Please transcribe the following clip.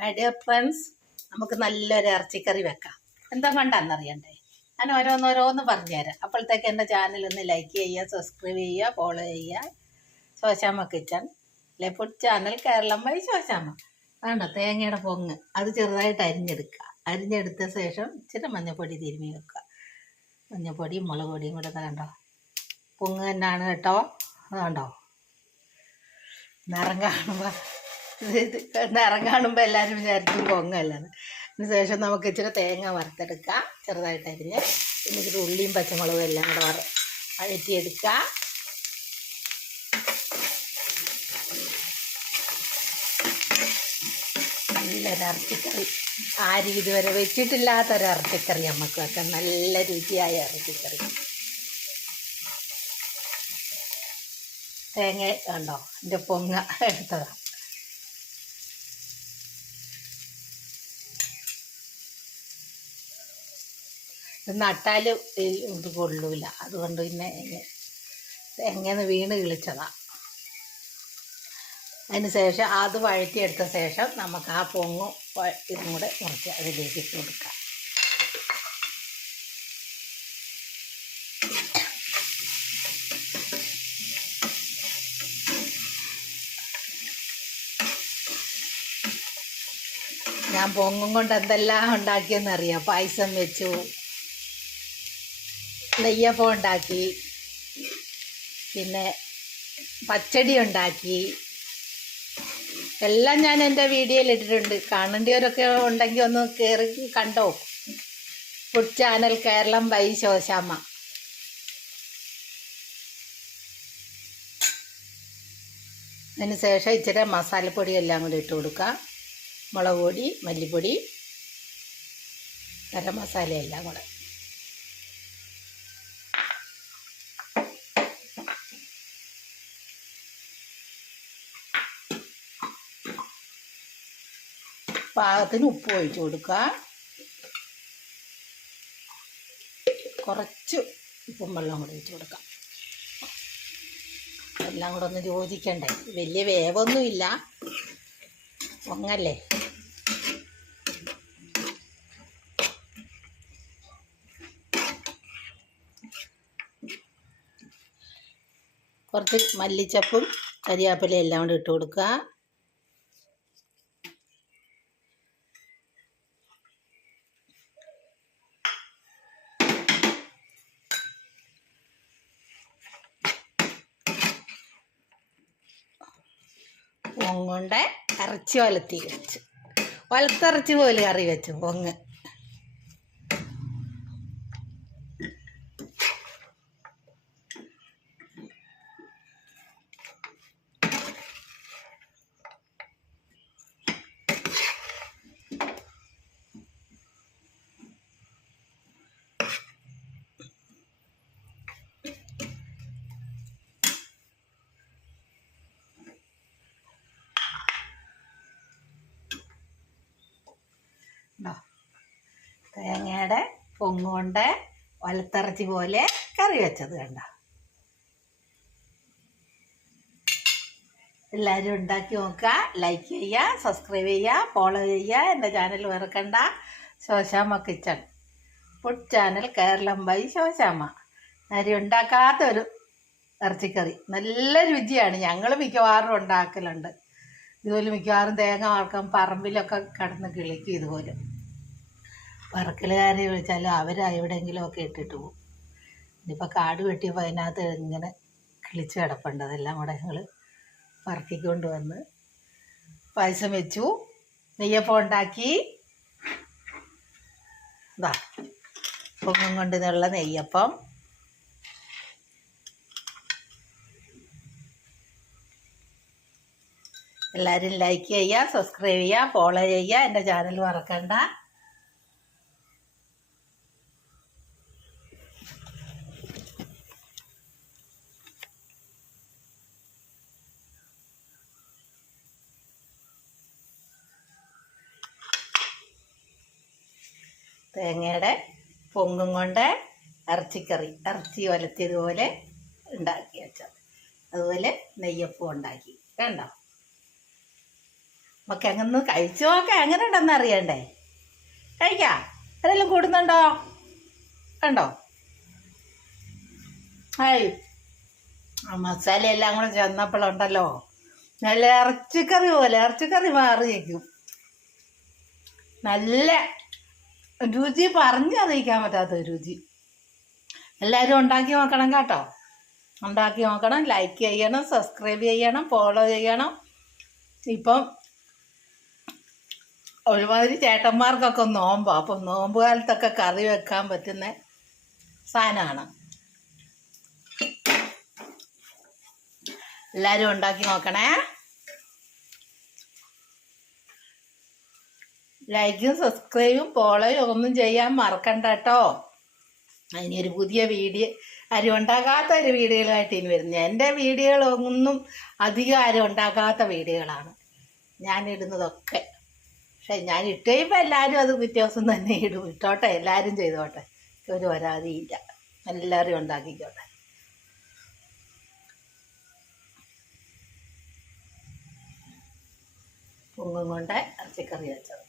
My dear friends, നമുക്ക് നല്ലൊരു ഇറച്ചിക്കറി വെക്കാം. എന്താ കൊണ്ടാണെന്നറിയണ്ടേ? ഞാൻ ഓരോന്നോരോന്ന് പറഞ്ഞുതരാം. അപ്പോഴത്തേക്ക് എൻ്റെ ചാനൽ ഒന്ന് ലൈക്ക് ചെയ്യുക, സബ്സ്ക്രൈബ് ചെയ്യുക, ഫോളോ ചെയ്യുക. Shoshamma kitchen food channel Keralam വഴി ശോശാമ്മ. വേണ്ട തേങ്ങയുടെ പൊങ്ങ് അത് ചെറുതായിട്ട് അരിഞ്ഞെടുക്കുക. അരിഞ്ഞെടുത്ത ശേഷം ഇച്ചിരി മഞ്ഞൾപ്പൊടി തിരുമ്മി വെക്കുക. മഞ്ഞൾപ്പൊടിയും മുളക് പൊടിയും കൂടെ കണ്ടോ, പൊങ്ങ് തന്നെയാണ് കേട്ടോ. അതുകൊണ്ടോ നിറം കാണുമ്പോൾ നിറം കാണുമ്പോൾ എല്ലാവരും വിചാരിക്കും പൊങ്ങല്ലത്. അതിന് ശേഷം നമുക്ക് ഇച്ചിരി തേങ്ങ വറുത്തെടുക്കാം ചെറുതായിട്ട് അരിഞ്ഞ്. പിന്നെ ഇച്ചിരി ഉള്ളിയും പച്ചമുളകും എല്ലാം കൂടെ വഴറ്റിയെടുക്കുക. നല്ലൊരു ഇറച്ചിക്കറി, ആരും ഇതുവരെ വെച്ചിട്ടില്ലാത്തൊരു ഇറച്ചിക്കറി നമുക്ക് വെക്കാം. നല്ല രുചിയായ ഇറച്ചിക്കറി. തേങ്ങ കണ്ടോ എൻ്റെ പൊങ്ങ എടുത്തതാണ്. നട്ടാൽ ഇത് കൊള്ളൂല, അതുകൊണ്ട് പിന്നെ തേങ്ങന്ന് വീണ് കിളിച്ചതാണ്. അതിന് ശേഷം അത് വഴറ്റിയെടുത്ത ശേഷം നമുക്ക് ആ പൊങ്ങും ഇതും കൂടെ മുറിച്ച് അതിലേക്ക് ഇട്ട് കൊടുക്കാം. ഞാൻ പൊങ്ങും കൊണ്ട് എന്തെല്ലാം ഉണ്ടാക്കിയെന്നറിയാം. പായസം വെച്ചു, നെയ്യപ്പം ഉണ്ടാക്കി, പിന്നെ പച്ചടി ഉണ്ടാക്കി. എല്ലാം ഞാൻ എൻ്റെ വീഡിയോയിൽ ഇട്ടിട്ടുണ്ട്. കാണേണ്ടവരൊക്കെ ഉണ്ടെങ്കിൽ ഒന്ന് കയറി കണ്ടോ. Food channel Keralam by Shoshamma. അതിന് ശേഷം ഇച്ചിരി മസാലപ്പൊടി എല്ലാം കൂടി ഇട്ട് കൊടുക്കുക. മുളക് പൊടി, മല്ലിപ്പൊടി, ഗരം മസാല എല്ലാം കൂടെ. പാകത്തിന് ഉപ്പ് ഒഴിച്ച് കൊടുക്കുക. കുറച്ച് ഉപ്പും വെള്ളം കൂടി ഒഴിച്ച് കൊടുക്കാം. എല്ലാം കൂടെ ഒന്ന് യോജിക്കണ്ടേ. വലിയ വേവൊന്നുമില്ല, പൊങ്ങല്ലേ. കുറച്ച് മല്ലിച്ചപ്പും കരിയാപ്പിലയും എല്ലാം കൂടി ഇട്ട് കൊടുക്കുക. പൊങ്ങുകൊണ്ട് ഇറച്ചി വലത്തിറച്ചി പോലെ കറി വെച്ചു പൊങ്ങ്. തേങ്ങയുടെ പൊങ്ങുകൊണ്ട് വലത്തിറച്ചി പോലെ കറി വെച്ചത് കണ്ട. എല്ലാവരും ഉണ്ടാക്കി നോക്കുക, ലൈക്ക് ചെയ്യുക, സബ്സ്ക്രൈബ് ചെയ്യുക, ഫോളോ ചെയ്യുക. എൻ്റെ ചാനൽ മറക്കണ്ട. Shoshamma kitchen food channel Keralam by Shoshamma. ആരും ഉണ്ടാക്കാത്തൊരു ഇറച്ചിക്കറി, നല്ല രുചിയാണ്. ഞങ്ങൾ മിക്കവാറും ഉണ്ടാക്കലുണ്ട് ഇതുപോലെ. മിക്കവാറും തേങ്ങ വറക്കാൻ പറമ്പിലൊക്കെ കിടന്ന് കിളിക്കും. ഇതുപോലെ വറക്കലുകാരെ വിളിച്ചാലും അവർ എവിടെയെങ്കിലും ഒക്കെ ഇട്ടിട്ട് പോകും. ഇനിയിപ്പോൾ കാട് വെട്ടിയപ്പോൾ അതിനകത്ത് ഇങ്ങനെ കിളിച്ച് കിടപ്പുണ്ട്. അതെല്ലാം കൂടെ ഞങ്ങൾ പറക്കിക്കൊണ്ട് വന്ന് പായസം വെച്ചു, നെയ്യപ്പം ഉണ്ടാക്കി. ഇതാ പൊങ്ങും കൊണ്ട് നിന്നുള്ള നെയ്യപ്പം. എല്ലാവരും ലൈക്ക് ചെയ്യുക, സബ്സ്ക്രൈബ് ചെയ്യുക, ഫോളോ ചെയ്യുക. എൻ്റെ ചാനൽ മറക്കണ്ട. തേങ്ങയുടെ പൊങ്ങും കൊണ്ട് ഇറച്ചിക്കറി, ഇറച്ചി വലത്തിയതുപോലെ ഉണ്ടാക്കി വെച്ചത്. അതുപോലെ നെയ്യപ്പം ഉണ്ടാക്കി കണ്ടോ. നമുക്ക് എങ്ങനെ കഴിച്ചു നോക്കാം എങ്ങനെ ഉണ്ടെന്ന് അറിയണ്ടേ. കഴിക്കാം. ആരെങ്കിലും കൂടുന്നുണ്ടോ? കണ്ടോ? ആയി ആ മസാല എല്ലാം കൂടെ ചെന്നപ്പോഴുണ്ടല്ലോ നല്ല ഇറച്ചിക്കറി മാറിയേക്കും. നല്ല രുചി പറഞ്ഞറിയിക്കാൻ പറ്റാത്ത രുചി. എല്ലാവരും ഉണ്ടാക്കി നോക്കണം കേട്ടോ. ഉണ്ടാക്കി നോക്കണം. ലൈക്ക് ചെയ്യണം, സബ്സ്ക്രൈബ് ചെയ്യണം, ഫോളോ ചെയ്യണം. ഇപ്പം ഒരുമാതിരി ചേട്ടന്മാർക്കൊക്കെ നോമ്പാണ്. അപ്പം നോമ്പ് കാലത്തൊക്കെ കറി വെക്കാൻ പറ്റുന്ന സാധനമാണ്. എല്ലാവരും ഉണ്ടാക്കി നോക്കണേ. ലൈക്കും സബ്സ്ക്രൈബും ഫോളോയും ഒന്നും ചെയ്യാൻ മറക്കണ്ട കേട്ടോ. അതിനൊരു പുതിയ വീഡിയോ, ആരും ഉണ്ടാക്കാത്ത ഒരു വീഡിയോകളായിട്ട് ഇനി വരുന്നത്. എൻ്റെ വീഡിയോകളൊന്നും അധികം ആരും ഉണ്ടാക്കാത്ത വീഡിയോകളാണ് ഞാനിടുന്നതൊക്കെ. പക്ഷെ ഞാൻ ഇട്ട് കഴിയുമ്പോൾ എല്ലാവരും അത് പിറ്റേ ദിവസം തന്നെ ഇടും. ഇട്ടോട്ടെ, എല്ലാവരും ചെയ്തോട്ടെ, ഒരു പരാതിയില്ല. എല്ലാവരും ഉണ്ടാക്കിക്കോട്ടെ. പൊങ്ങും കൊണ്ട് ഇറച്ചിക്കറി വെച്ചത്.